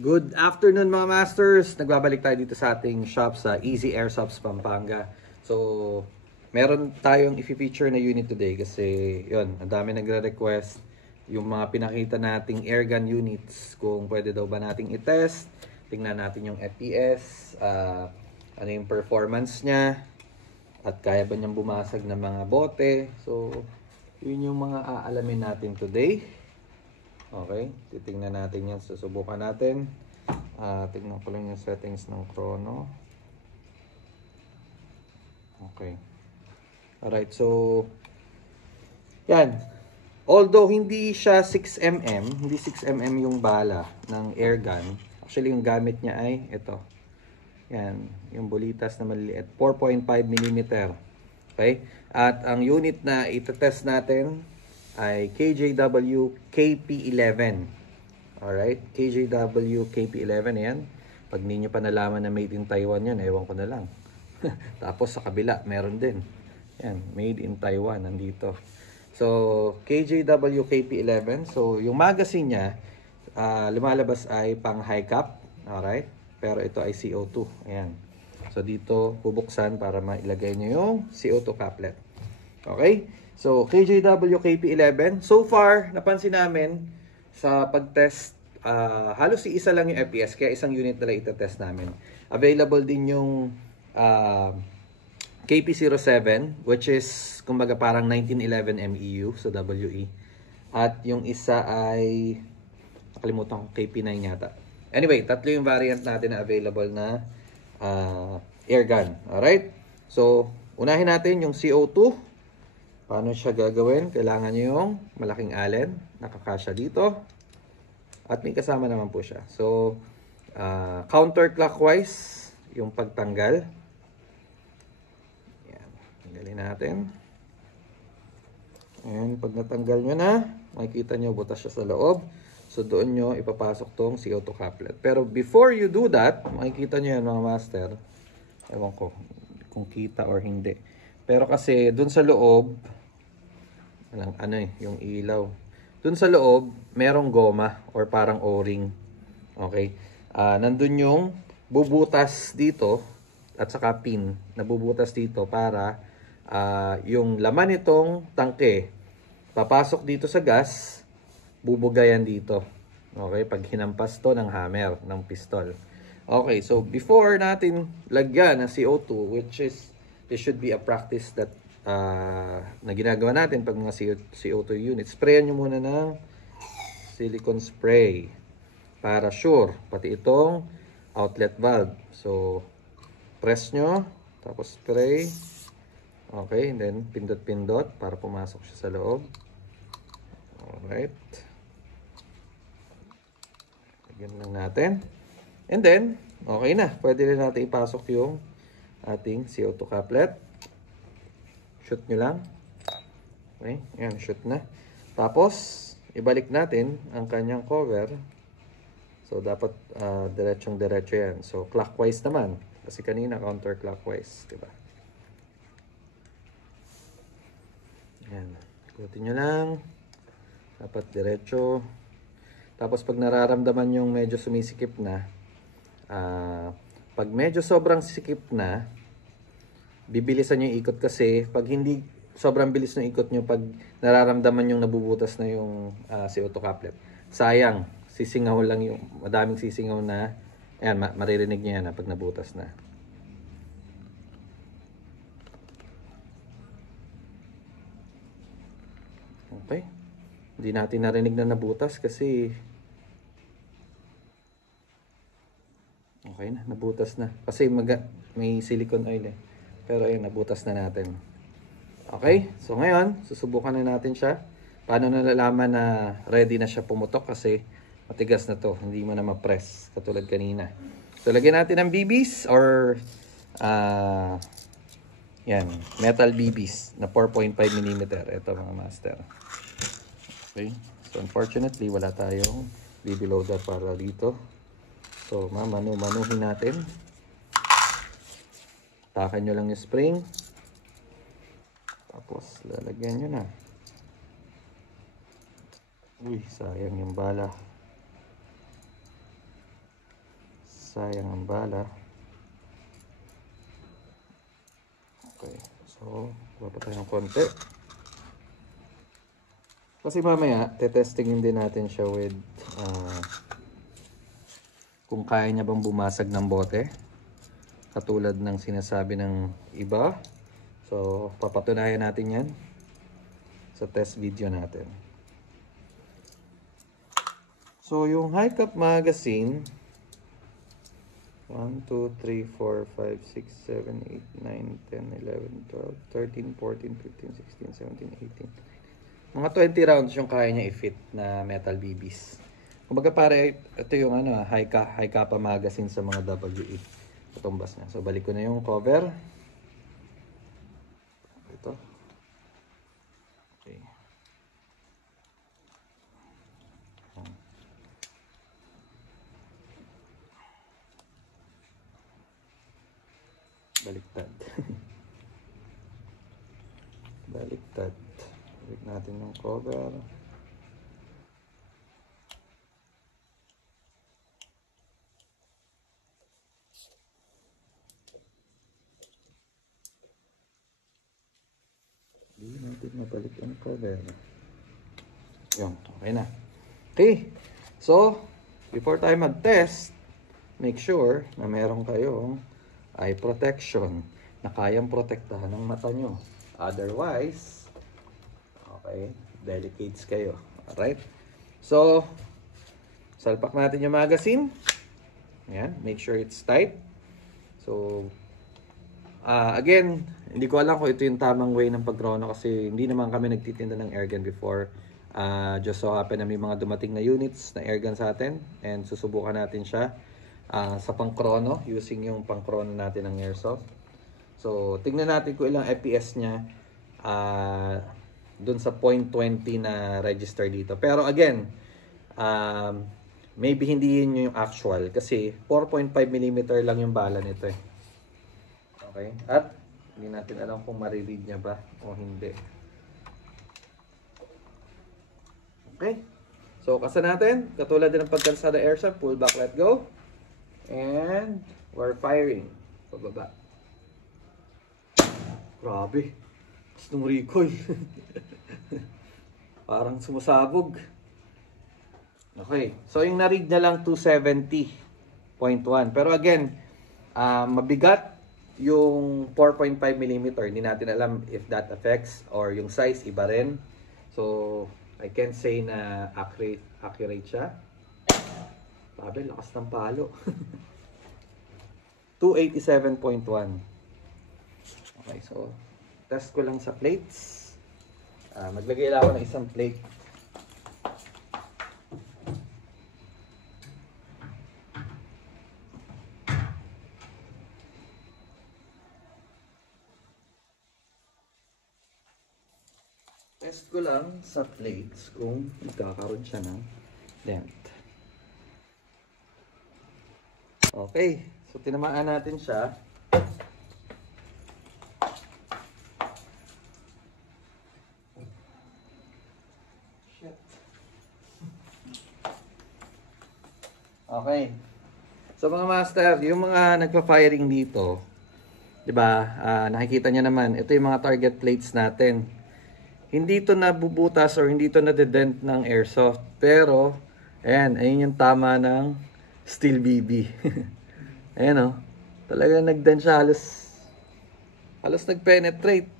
Good afternoon mga masters! Nagbabalik tayo dito sa ating shop sa Easy Airsoft Pampanga. So, meron tayong i-feature na unit today kasi yun, ang dami nagre-request yung mga pinakita nating airgun units kung pwede daw ba nating i-test. Tingnan natin yung FPS, ano yung performance niya, at kaya ba niyang bumasag ng mga bote. So, yun yung mga aalamin natin today. Okay, titingnan natin yan. Susubukan natin. Tingnan ko lang yung settings ng chrono. Okay. Alright, so yan. Although hindi siya 6mm, hindi 6mm yung bala ng airgun. Actually, yung gamit niya ay ito. Yan, yung bulitas na maliliit. 4.5mm. Okay? At ang unit na itetest natin ay KJW KP11. Alright, KJW KP11 yan. Pag ninyo pa nalaman na made in Taiwan yan, ewan ko na lang. Tapos sa kabila, meron din. Yan, made in Taiwan, nandito. So, KJW KP11. So, yung magazine niya, lumalabas ay pang high cap. Alright, pero ito ay CO2. Ayan. So, dito bubuksan para mailagay nyo yung CO2 caplet. Okay? So, KJW KP11. So far, napansin namin sa pag-test, halos isa lang yung FPS. Kaya isang unit na lang itetest namin. Available din yung KP07, which is, kumbaga, parang 1911 MEU sa WE. At yung isa ay, nakalimutan ko, KP9 yata. Anyway, tatlo yung variant natin na available na airgun. Alright? So, unahin natin yung CO2. Paano siya gagawin? Kailangan nyo yung malaking allen. Nakakasya dito. At may kasama naman po siya. So, counterclockwise yung pagtanggal. Yan. Tanggalin natin. And pag natanggal nyo na, makikita nyo butas siya sa loob. So, doon nyo ipapasok tong CO2 caplet. Pero before you do that, makikita nyo yan mga master. Ewan ko kung kita or hindi. Pero kasi doon sa loob, yung ilaw. Doon sa loob, merong goma or parang o-ring. Okay? Nandun yung bubutas dito at saka pin na bubutas dito para yung laman nitong tangke papasok dito sa gas, bubugayan dito. Okay? Pag hinampas to ng hammer, ng pistol. Okay, so before natin lagyan ng CO2, which is, this should be a practice that na ginagawa natin pag mga CO2 units, sprayan nyo muna ng silicone spray para sure, pati itong outlet valve. So, press nyo, tapos spray. Okay, and then pindot-pindot para pumasok siya sa loob. Alright. Lagyan lang natin. And then, okay na. Pwede rin natin ipasok yung ating CO2 caplet. Shoot nyo lang. Okay, ayan, shoot na. Tapos, ibalik natin ang kanyang cover. So, dapat diretsong-diretso yan. So, clockwise naman. Kasi kanina, counterclockwise. Diba? Ayan. Ikutin nyo lang. Dapat diretso. Tapos, pag nararamdaman yung medyo sumisikip na, pag medyo sobrang sikip na, bibilisan yung ikot kasi pag hindi sobrang bilis ng ikot nyo, pag nararamdaman yung nabubutas na yung CO2 caplet, sayang, sisingaw lang yung, madaming sisingaw na, ayan, maririnig nyo yan pag nabutas na. Okay, hindi natin narinig na nabutas kasi okay na, nabutas na kasi may silicone oil pero ayun, nabutas na natin. Okay, so ngayon susubukan na natin siya. Paano nalalaman na ready na siya pumutok? Kasi matigas na to, hindi mo na ma-press katulad kanina. So lagyan natin ng BBs or yan, metal BBs na 4.5mm. Ito mga master. Okay, so unfortunately wala tayong BB loader para dito. So manuhin natin. Takan nyo lang yung spring. Tapos lalagyan nyo na. Uy, sayang yung bala. sayang ang bala. Okay, so wala pa tayong konti. Kasi mamaya, tetestingin din natin siya with kung kaya niya bang bumasag ng bote. Katulad ng sinasabi ng iba. So, papatunayan natin yan sa test video natin. So, yung high cap magazine, 1, 2, 3, 4, 5, 6, 7, 8, 9, 10, 11, 12, 13, 14, 15, 16, 17, 18. Mga 20 rounds yung kaya niya i-fit na metal BBs. Kumbaga pare, ito yung high cap magazine sa mga WE. Tutumbas na. So, balik ko na yung cover. Ito. Okay. Baliktad. Baliktad. Balik natin yung cover. Hindi natin mabalik yung cover. Yun, okay na. Okay, so before tayo mag-test, make sure na meron kayong eye protection na kayang protektahan ng mata nyo. Otherwise, okay, delicates kayo. Alright? So, salpak natin yung magazine. Ayan, make sure it's tight. So, again, hindi ko alam kung ito yung tamang way ng pagkrono kasi hindi naman kami nagtitinda ng airgun before. Just so happen na may mga dumating na units na airgun sa atin and susubukan natin siya sa pangkrono using yung pangkrono natin ng airsoft. So, tingnan natin kung ilang FPS niya dun sa 0.20 na register dito. Pero again, maybe hindi yun yung actual kasi 4.5mm lang yung bala nito eh. Okay? At hindi natin alam kung mariread niya ba o hindi. Okay? So, kasa natin. Katulad din ng pagkalsada airsoft. Pull back, let go. And we're firing. Pababa. Grabe. Gusto nung recoil. Parang sumasabog. Okay. So, yung naread na lang 270.1. Pero again, mabigat yung 4.5mm. Hindi natin alam if that affects or yung size iba rin. So, I can say na accurate siya. Sabi, lakas ng palo. 287.1. Okay, so test ko lang sa plates. Maglagay lang ako ng isang plate. Test ko lang sa plates kung magkakaroon siya ng dent. Okay, so tinamaan natin siya. Shit. Okay. So mga master, yung mga nagpa-firing dito, 'di ba? Nakikita niyo naman, ito yung mga target plates natin. Hindi ito nabubutas or hindi ito nadedent ng airsoft. Pero, ayun yung tama ng steel BB. Ayan o. Talagang nagdent siya. Halos nag-penetrate.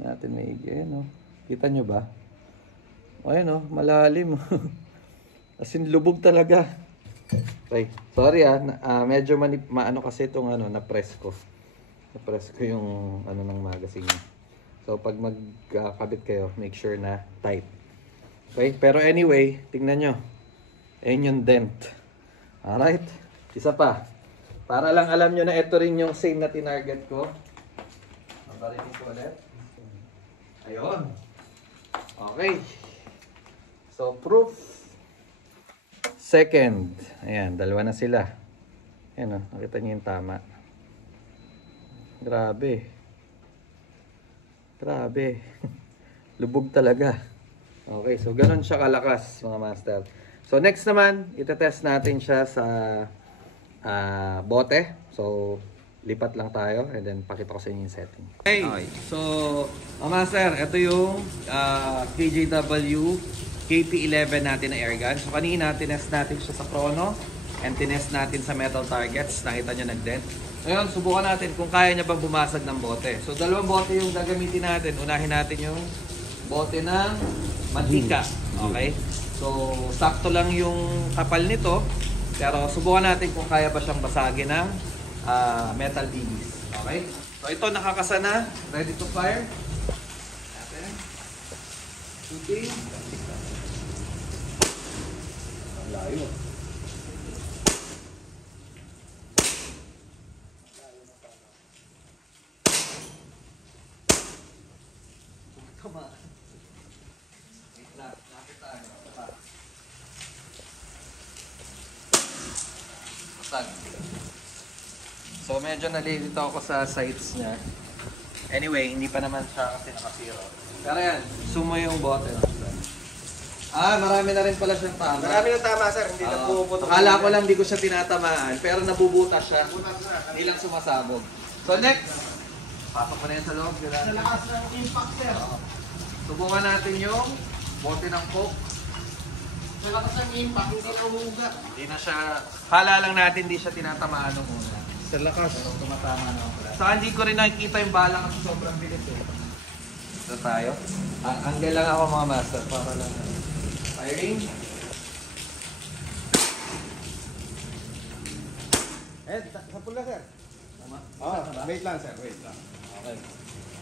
Natin maigi. Ayan o. Kita nyo ba? Ayan o. Malalim. As in, lubog talaga. Okay. Sorry medyo maano kasi itong na-press ko. Na-press ko yung ng magazine. So, pag magkabit kayo, make sure na tight. Okay? Pero anyway, tingnan nyo. Ayan yung dent. Alright? Isa pa. Para lang alam nyo na ito rin yung same na tinarget ko. Mabaritin ko ulit. Ayun. Okay. So, proof. Second. Ayan, dalawa na sila. Ayan o, nakita nyo yung tama. Grabe. Grabe. Lubog talaga. Okay, so ganun siya kalakas mga master. So next naman, itetest natin siya sa bote. So lipat lang tayo and then pakita ko sa inyo yung setting. Okay, so master, ito yung KJW KP11 natin na airgun. So kanina tinest natin siya sa chrono and tinest natin sa metal targets. Nakita nyo nag-dent. Ngayon, subukan natin kung kaya niya bang bumasag ng bote. So dalawang bote yung gagamitin natin. Unahin natin yung bote ng mantika. Okay? So sakto lang yung kapal nito. Pero subukan natin kung kaya ba siyang basagin ng metal BBs. Okay? So ito nakakasa na. Ready to fire. Natin. Shooting. Ang layo. Tama. Wait lang. Lapit tayo. Basag. So medyo nalilito ako sa sights niya. Anyway, hindi pa naman siya kasi nakasiro. Pero yan, sumo yung bote. Marami na rin pala siyang tama. Marami na tama, sir. Hindi na pumuputok. Akala ko lang di ko siya tinatamaan, pero nabubutas siya. Hindi lang sumasabog. So next, pasok ko na yan sa loob. Sa lakas ng impact, sir. Subukan natin yung bote ng coke. Sa lakas ng impact, hindi na umuga. Hindi na siya, akala lang natin di siya tinatamaan nung una. Sa lakas. Pero tumatama na ako. Saka hindi ko rin nakikita yung bala kasi sobrang bilis eh. Ito tayo. Angle lang ako mga master para lang. Firing. Sa pula, sir. Tama? Wait lang, sir. Wait lang. Okay.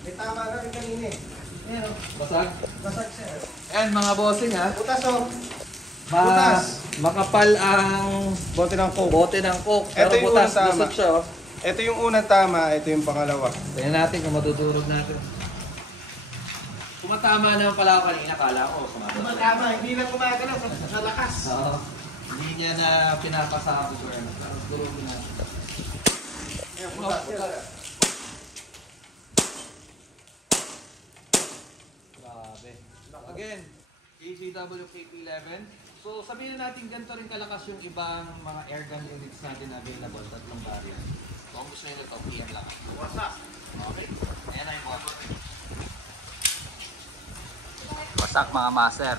May tama na rin kanina eh. Ayan, oh. Basag? Basag, sir. Ayan mga bossing ha. Butas, oh. Ma- Butas. Makapal ang Bote ng coke. bote ng coke. Pero Ito yung butas, unang tama. busog siya oh. Ito yung unang tama, ito yung pangalawa. Tingnan natin kung matudurog natin. Kumatama naman pala ako kanina, kala ko sumasabog. Tama, hindi na gumagalaw sa lakas. Oo. Hindi niya na pinapasabog or ano. Pero durugin natin. Ayan, butas, sir. Grabe. Again, KJW KP11. So sabihin natin ganito rin kalakas yung ibang mga airgun units natin na available. Tatlong variant. So kung gusto nyo ito, PM lang. Wasak. Okay. Ayan na yung motor. Wasak mga master.